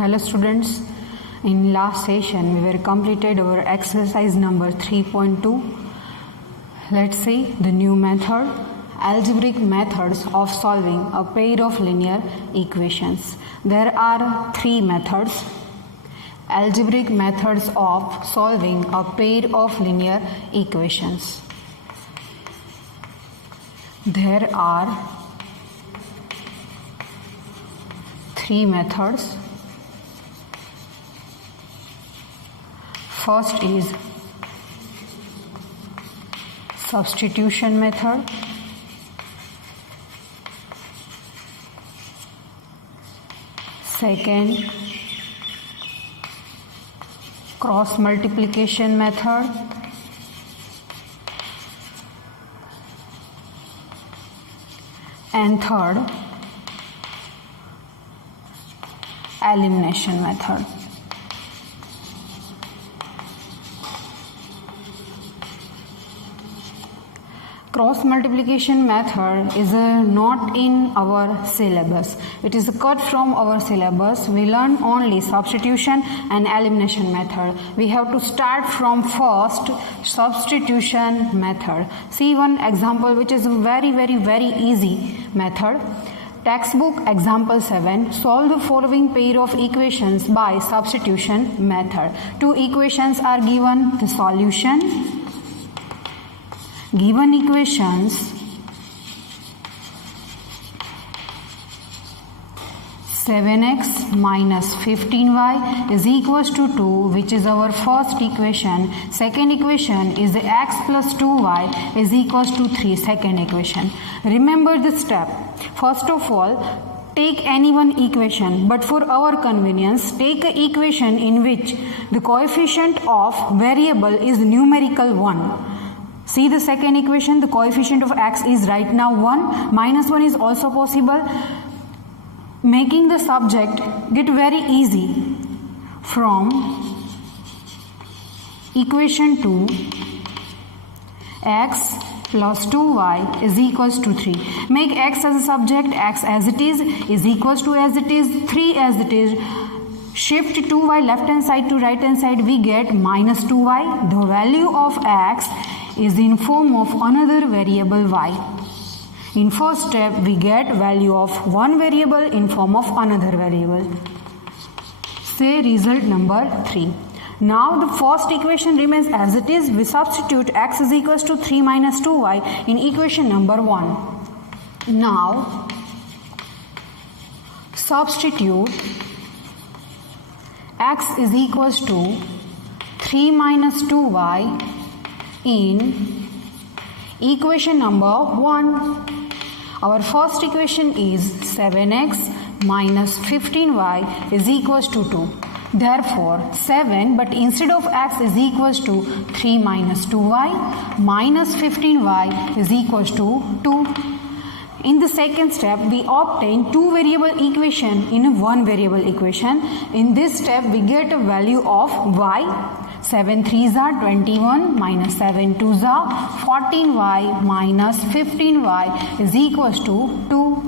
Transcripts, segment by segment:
Hello students, in last session we were completed our exercise number 3.2. Let's see the new method, algebraic methods of solving a pair of linear equations. There are three methods, algebraic methods of solving a pair of linear equations. There are three methods. First is substitution method. Second, cross multiplication method. And third, elimination method. Cross multiplication method is not in our syllabus. It is cut from our syllabus. We learn only substitution and elimination method. We have to start from first substitution method. See one example which is very easy method. Textbook example 7. Solve the following pair of equations by substitution method. Two equations are given. The solution. Given equations, 7x minus 15y is equals to 2, which is our first equation. Second equation is x plus 2y is equals to 3, second equation. Remember this step. First of all, take any one equation, but for our convenience, take an equation in which the coefficient of variable is numerical 1. See the second equation, the coefficient of x is right now 1, minus 1 is also possible. Making the subject get very easy from equation 2, x plus 2y is equals to 3. Make x as a subject, x as it is equals to as it is, 3 as it is. Shift 2y left hand side to right hand side, we get minus 2y. The value of x is in form of another variable y. In first step, we get value of one variable in form of another variable. Say result number 3. Now the first equation remains as it is. We substitute x is equals to 3 minus 2y in equation number 1. Now substitute x is equals to 3 minus 2y in equation number 1. Our first equation is 7x minus 15y is equals to 2. Therefore 7, but instead of x is equals to 3 minus 2y minus 15y is equals to 2. In the second step, we obtain two variable equation in one variable equation. In this step, we get a value of y. 7 3s are 21 minus 7 2s are 14y minus 15y is equals to 2.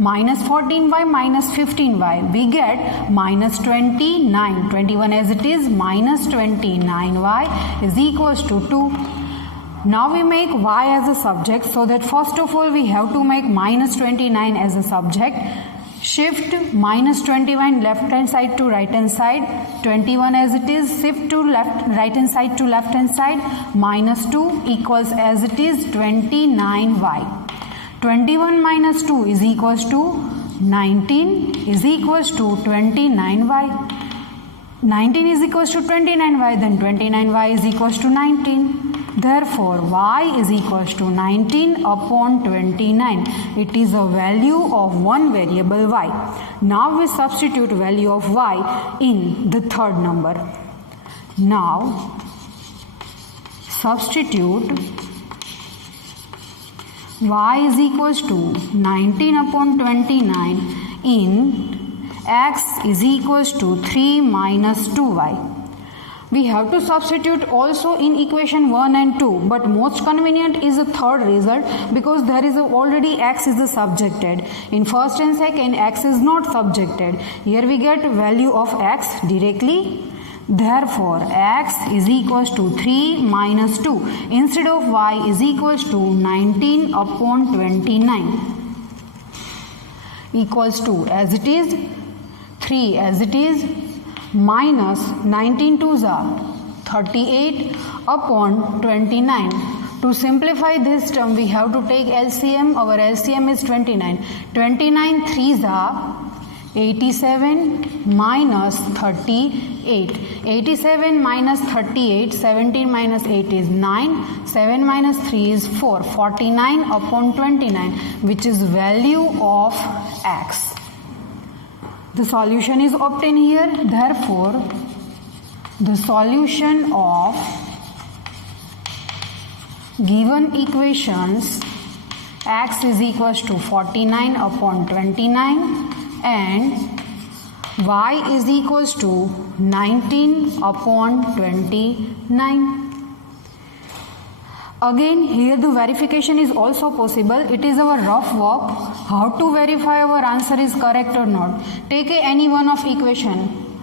Minus 14y minus 15y, we get minus 29. 21 as it is, minus 29y is equals to 2. Now we make y as a subject, so that first of all we have to make minus 29 as a subject. Shift minus 21 left hand side to right hand side, 21 as it is, shift to right hand side to left hand side, minus 2 equals as it is 29y. 21 minus 2 is equals to 19 is equals to 29y. 19 is equals to 29y, then 29y is equals to 19. Therefore, y is equals to 19 upon 29. It is a value of one variable y. Now we substitute value of y in the third number. Now, substitute y is equals to 19 upon 29 in x is equals to 3 minus 2y. We have to substitute also in equation 1 and 2, but most convenient is the third result because there is already x is subjected. In first and second, x is not subjected. Here we get value of x directly. Therefore, x is equals to 3 minus 2 instead of y is equals to 19 upon 29 equals to, as it is, 3 as it is, minus 19 twos are 38 upon 29. To simplify this term, we have to take LCM. Our LCM is 29. 29 threes are 87 minus 38. 87 minus 38, 17 minus 8 is 9. 7 minus 3 is 4. 49 upon 29, which is value of x. The solution is obtained here. Therefore, the solution of given equations x is equals to 49 upon 29 and y is equals to 19 upon 29. Again, here the verification is also possible. It is our rough work. How to verify our answer is correct or not. Take any one of equation.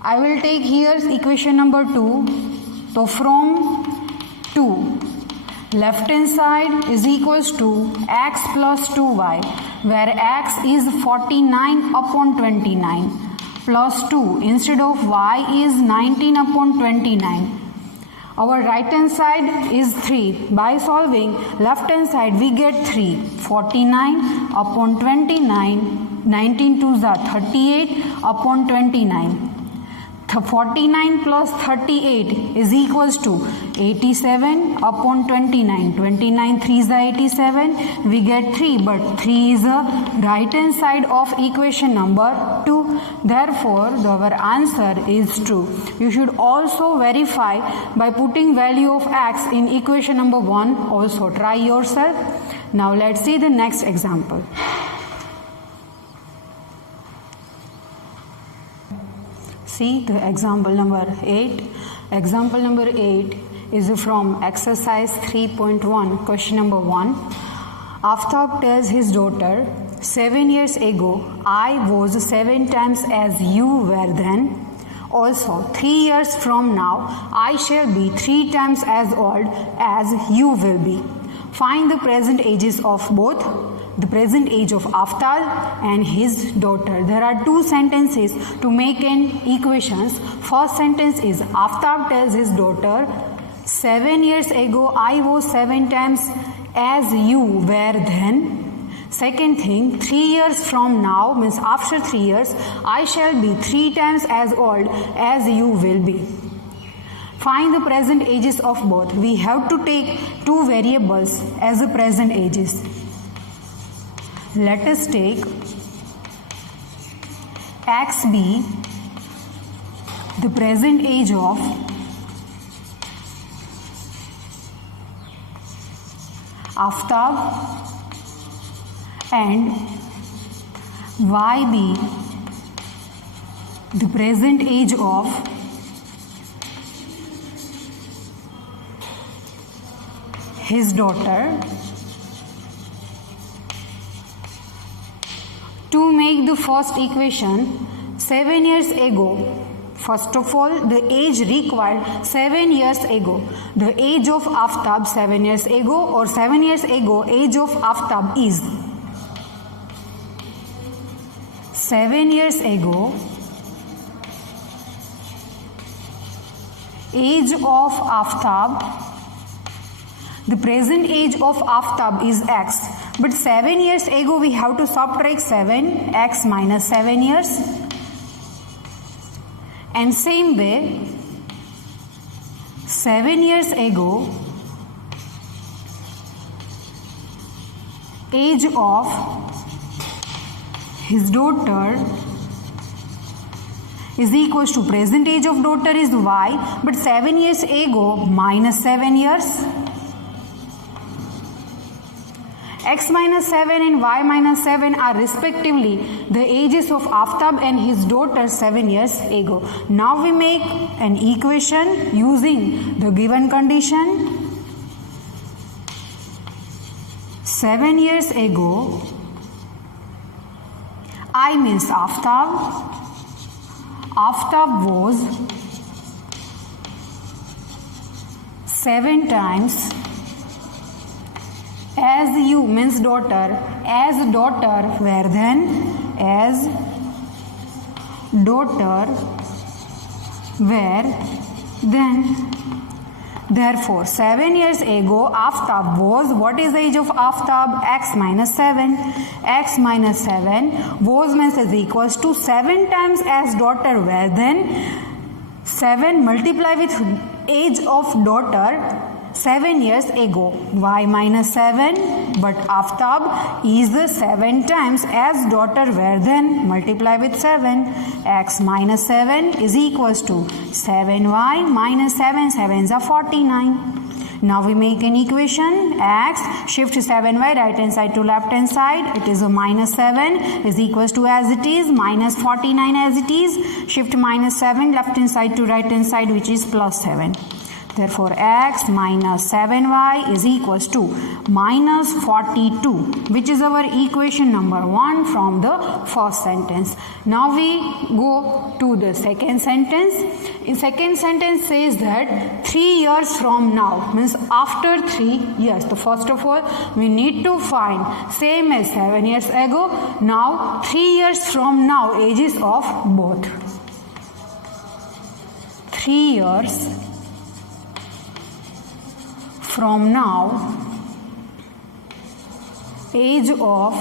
I will take here equation number 2. So from 2, left hand side is equals to x plus 2y, where x is 49 upon 29 plus 2 instead of y is 19 upon 29. Our right hand side is 3. By solving left hand side we get 3. 49 upon 29, 19 twos are 38 upon 29. 49 plus 38 is equals to 87 upon 29. 29 3s are 87. We get 3, but 3 is the right hand side of equation number 2. Therefore, our answer is true. You should also verify by putting value of x in equation number 1. Also try yourself. Now let's see the next example. See the example number 8. Example number 8 is from exercise 3.1, question number 1. Aftab tells his daughter, 7 years ago, I was 7 times as you were then. Also, 3 years from now, I shall be 3 times as old as you will be. Find the present ages of both. The present age of Aftab and his daughter. There are two sentences to make an equations. First sentence is Aftab tells his daughter, 7 years ago I was 7 times as you were then. Second thing, 3 years from now, means after 3 years, I shall be 3 times as old as you will be. Find the present ages of both. We have to take two variables as the present ages. Let us take x be the present age of Aftab and y be the present age of his daughter. To make the first equation, 7 years ago, first of all, the age required 7 years ago. The age of Aftab 7 years ago or 7 years ago, age of Aftab is 7 years ago, age of Aftab. The present age of Aftab is x. But 7 years ago we have to subtract 7, x minus 7 years. And same way, 7 years ago, age of his daughter is equals to present age of daughter is y, but 7 years ago minus 7 years. X minus 7 and Y minus 7 are respectively the ages of Aftab and his daughter 7 years ago. Now we make an equation using the given condition. 7 years ago, I means Aftab. Aftab was 7 times, as you means daughter, as daughter where then, as daughter where then. Therefore, 7 years ago, Aftab was, what is the age of Aftab? X minus 7. X minus 7 was means is equals to 7 times as daughter where then 7 multiply with age of daughter 7 years ago. Y minus 7, but Aftab is the 7 times as daughter where then multiply with 7. X minus 7 is equals to 7y minus 7. 7s are 49. Now we make an equation. X, shift 7y right hand side to left hand side. It is a minus 7 is equals to as it is, minus 49 as it is. Shift minus 7 left hand side to right hand side, which is plus 7. Therefore, X minus 7y is equals to minus 42, which is our equation number 1 from the first sentence. Now we go to the second sentence. In second sentence says that 3 years from now, means after 3 years. So first of all, we need to find same as 7 years ago. Now 3 years from now, ages of both. 3 years from now, age of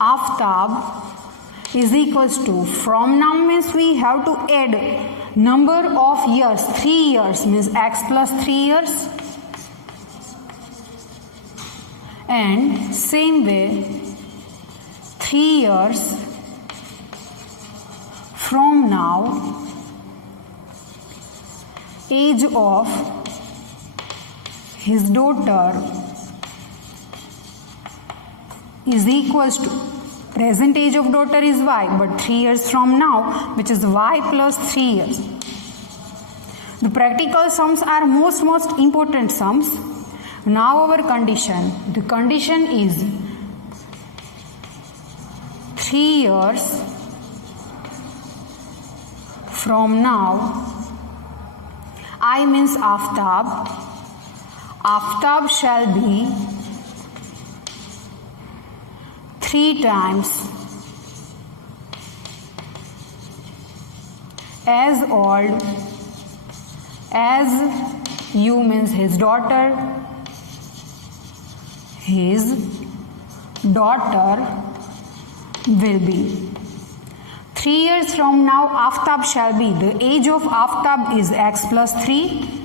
Aftab is equals to, from now means we have to add number of years. 3 years means X plus 3 years, and same way 3 years from now, age of his daughter is equals to, present age of daughter is Y, but 3 years from now, which is Y plus 3 years. The practical sums are most important sums. Now our condition, the condition is 3 years from now, I means Aftab. Aftab shall be 3 times as old as you means his daughter. His daughter will be. 3 years from now, Aftab shall be, the age of Aftab is X plus 3.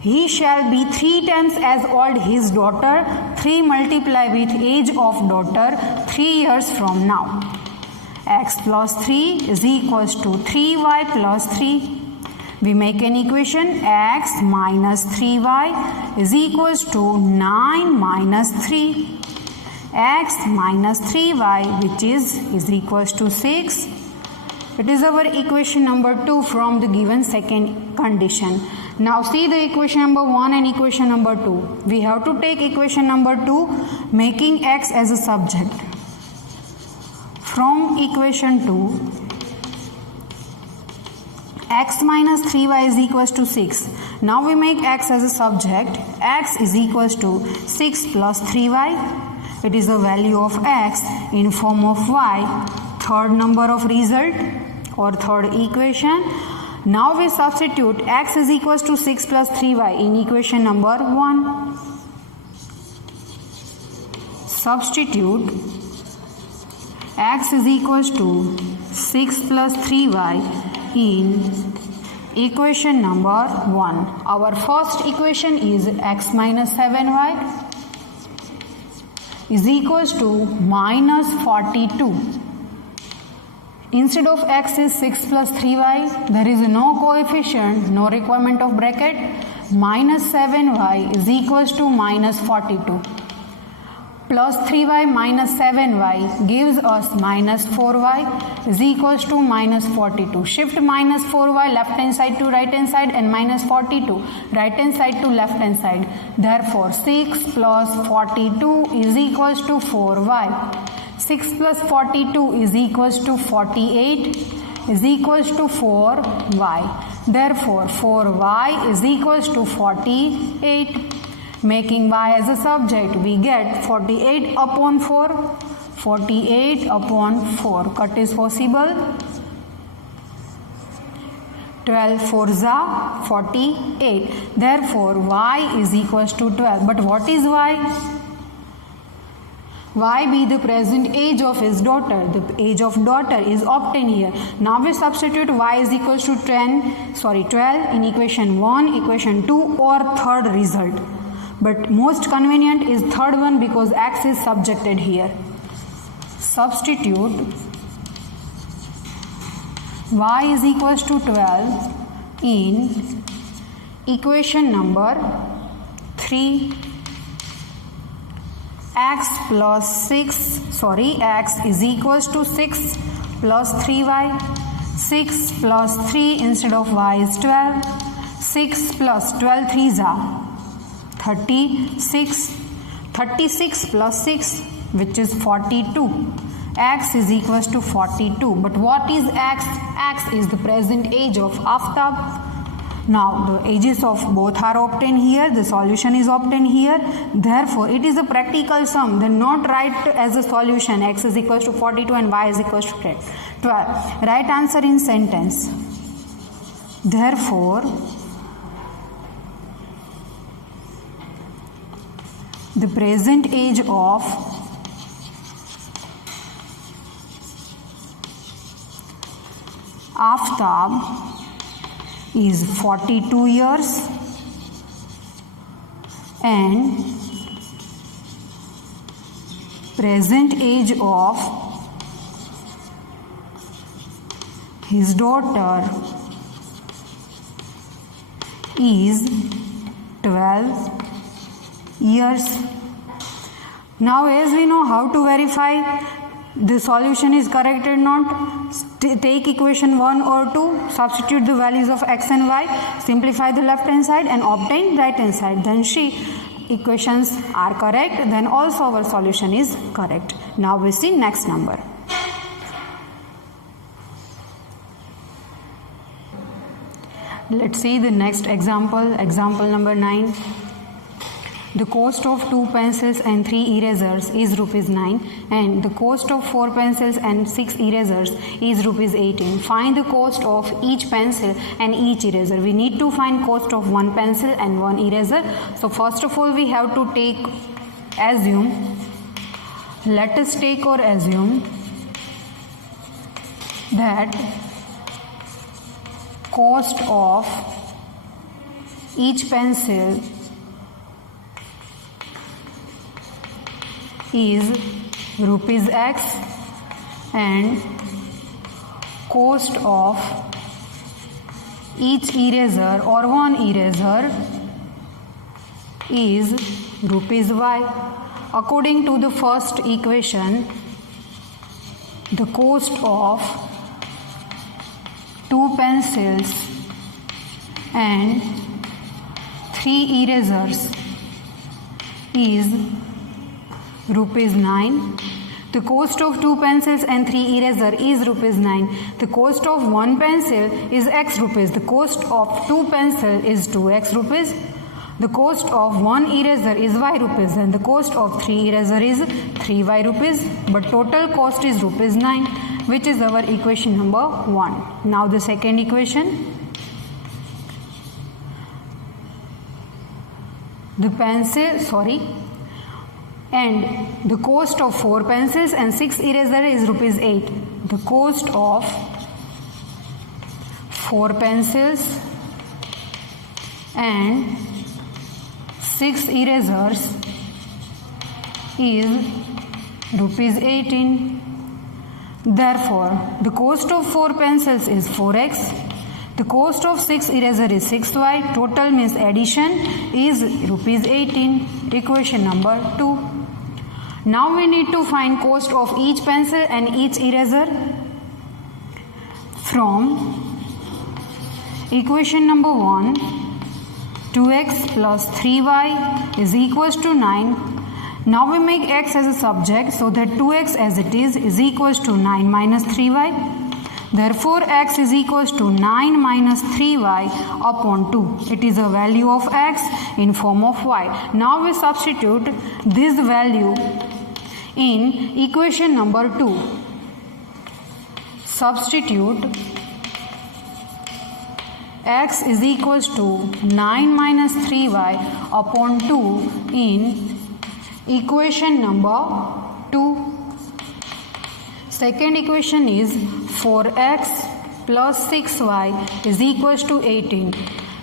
He shall be 3 times as old his daughter. 3 multiply with age of daughter 3 years from now. X plus 3 is equals to 3y plus 3. We make an equation. X minus 3y is equals to 9 minus 3. X minus 3y, which is equals to 6. It is our equation number 2 from the given second condition. Now see the equation number 1 and equation number 2. We have to take equation number 2 making X as a subject. From equation 2, X minus 3y is equals to 6. Now we make X as a subject. X is equals to 6 plus 3y. It is the value of X in form of Y. Third number of result or third equation. Now we substitute X is equals to 6 plus 3y in equation number 1. Substitute X is equals to 6 plus 3y in equation number 1. Our first equation is X minus 7y is equals to minus 42. Instead of X is 6 plus 3y, there is no coefficient, no requirement of bracket. minus 7y is equals to minus 42. Plus 3y minus 7y gives us minus 4y is equals to minus 42. Shift minus 4y left hand side to right hand side and minus 42 right hand side to left hand side. Therefore 6 plus 42 is equals to 4y. 6 plus 42 is equals to 48 is equals to 4y. Therefore 4y is equals to 48. Making y as a subject, we get 48 upon 4. 48 upon 4. Cut is possible. 12 4s 48. Therefore, y is equals to 12. But what is y? Y be the present age of his daughter. The age of daughter is obtained here. Now we substitute y is equals to 12 in equation 1, equation 2 or third result. But most convenient is third one because x is subjected here. Substitute y is equals to 12 in equation number 3. X is equals to 6 plus 3y. 6 plus 3 instead of y is 12. 6 plus 12 3s are 36. 36 plus 6 which is 42. X is equals to 42. But what is x? X is the present age of Aftab. Now the ages of both are obtained here. The solution is obtained here. Therefore it is a practical sum. Then not write as a solution x is equals to 42 and y is equals to 12. Right answer in sentence. Therefore the present age of Aftab is 42 years and present age of his daughter is 12 years. Now as we know how to verify the solution is correct or not, take equation 1 or 2, substitute the values of x and y, simplify the left hand side and obtain right hand side. Then equations are correct, then also our solution is correct. Now we see next number. Let's see the next example, example number 9. The cost of 2 pencils and 3 erasers is rupees 9 and the cost of 4 pencils and 6 erasers is rupees 18. Find the cost of each pencil and each eraser. We need to find cost of 1 pencil and 1 eraser. So first of all we have to assume, let us take or assume that cost of each pencil is rupees x and cost of each eraser or one eraser is rupees y. According to the first equation, the cost of 2 pencils and 3 erasers is rupees 9. The cost of 2 pencils and 3 eraser is rupees 9. The cost of 1 pencil is x rupees. The cost of 2 pencil is 2x rupees. The cost of 1 eraser is y rupees and the cost of 3 eraser is 3y rupees. But total cost is rupees 9, which is our equation number 1. Now the second equation. And the cost of 4 pencils and 6 eraser is rupees 8. The cost of 4 pencils and 6 erasers is rupees 18. Therefore, the cost of 4 pencils is 4x. The cost of 6 eraser is 6y. Total means addition is rupees 18. Equation number 2. Now we need to find cost of each pencil and each eraser. From equation number 1, 2x plus 3y is equals to 9. Now we make x as a subject, so that 2x as it is equals to 9 minus 3y. Therefore, x is equals to 9 minus 3y upon 2. It is a value of x in form of y. Now we substitute this value in equation number 2. Substitute x is equals to 9 minus 3y upon 2 in equation number 2. Second equation is 4x plus 6y is equals to 18.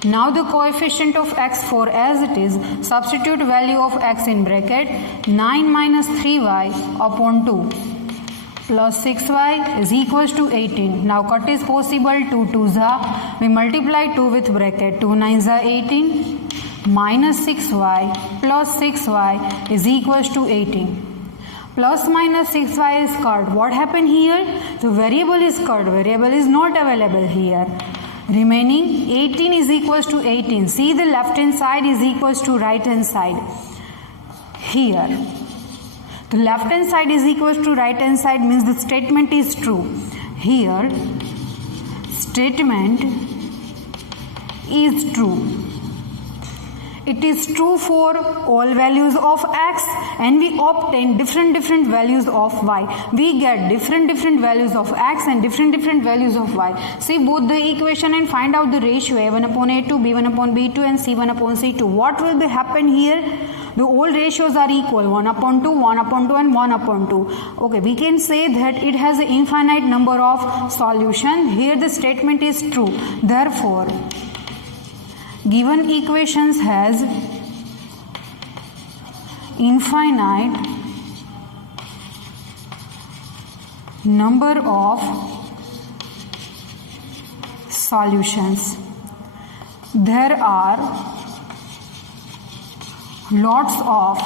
Now the coefficient of x for as it is, substitute value of x in bracket 9 minus 3y upon 2 plus 6y is equals to 18. Now cut is possible, 2 2s are, we multiply 2 with bracket, 2 9s are 18 minus 6y plus 6y is equals to 18. Plus minus 6y is cut. What happened here? The variable is cut. Variable is not available here. Remaining 18 is equals to 18. See, the left hand side is equals to right hand side. Here, the left hand side is equals to right hand side means the statement is true. Here, statement is true. It is true for all values of x, and we obtain different values of y. We get different values of x and different values of y. See both the equation and find out the ratio a1 upon a2, b1 upon b2 and c1 upon c2. What will be happen here? The all ratios are equal, 1 upon 2, 1 upon 2 and 1 upon 2. Okay, we can say that it has an infinite number of solution. Here the statement is true. Therefore, given equations has infinite number of solutions. There are lots of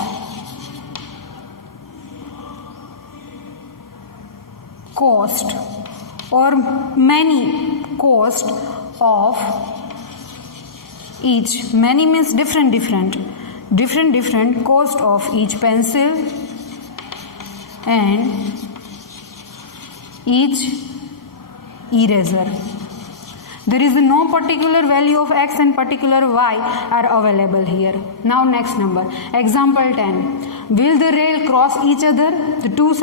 cost or many cost of each. Many means different cost of each pencil and each eraser. There is no particular value of x and particular y are available here. Now next number, example 10. Will the rail cross each other? The two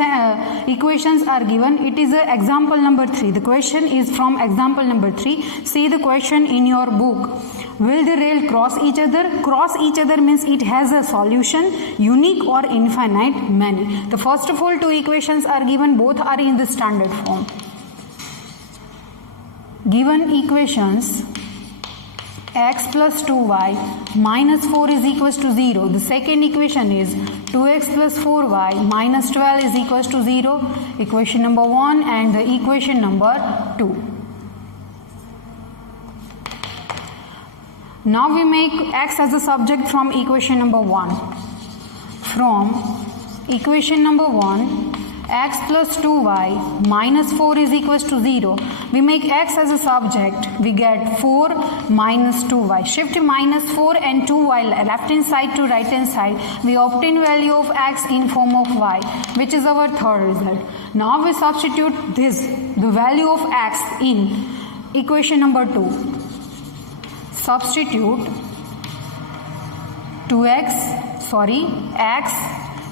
equations are given. It is example number 3. The question is from example number 3. See the question in your book. Will the rail cross each other? Cross each other means it has a solution, unique or infinite, many. The first of all two equations are given. Both are in the standard form. Given equations x plus 2y minus 4 is equals to 0. The second equation is 2x plus 4y minus 12 is equals to 0. Equation number 1 and the equation number 2. Now we make x as a subject from equation number 1. From equation number 1, x plus 2y minus 4 is equals to 0. We make x as a subject. We get 4 minus 2y. Shift minus 4 and 2y left hand side to right hand side. We obtain value of x in form of y, which is our third result. Now we substitute the value of x in equation number 2. Substitute x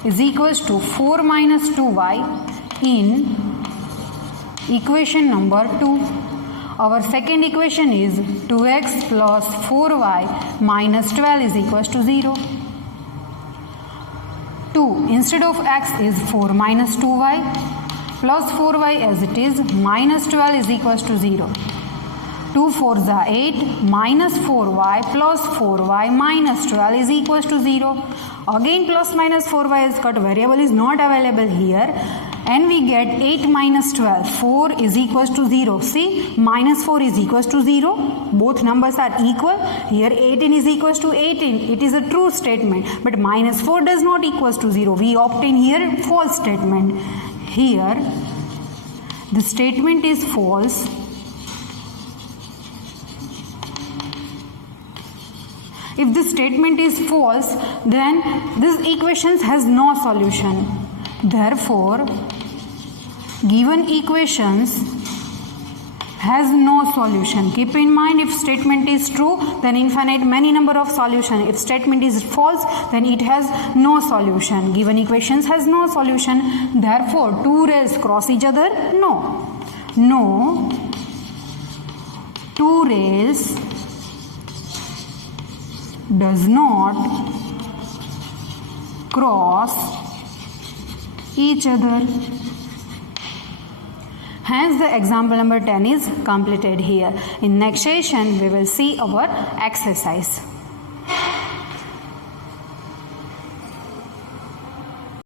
is equals to 4 minus 2y in equation number 2. Our second equation is 2x plus 4y minus 12 is equals to 0. 2 instead of x is 4 minus 2y plus 4y as it is minus 12 is equals to 0. 2 4s are 8 minus 4y plus 4y minus 12 is equals to 0. Again plus minus 4y is cut. Variable is not available here. and we get 8 minus 12. 4 is equals to 0. See, minus 4 is equals to 0. Both numbers are equal. Here 18 is equals to 18. It is a true statement. But minus 4 does not equals to 0. We obtain here false statement. Here the statement is false. If this statement is false, then this equation has no solution. Therefore, given equations has no solution. Keep in mind, if statement is true, then infinite many number of solution. If statement is false, then it has no solution. Given equations has no solution. Therefore, two rays cross each other? No. No. Two rays does not cross each other. Hence the example number 10 is completed here. In next session we will see our exercise.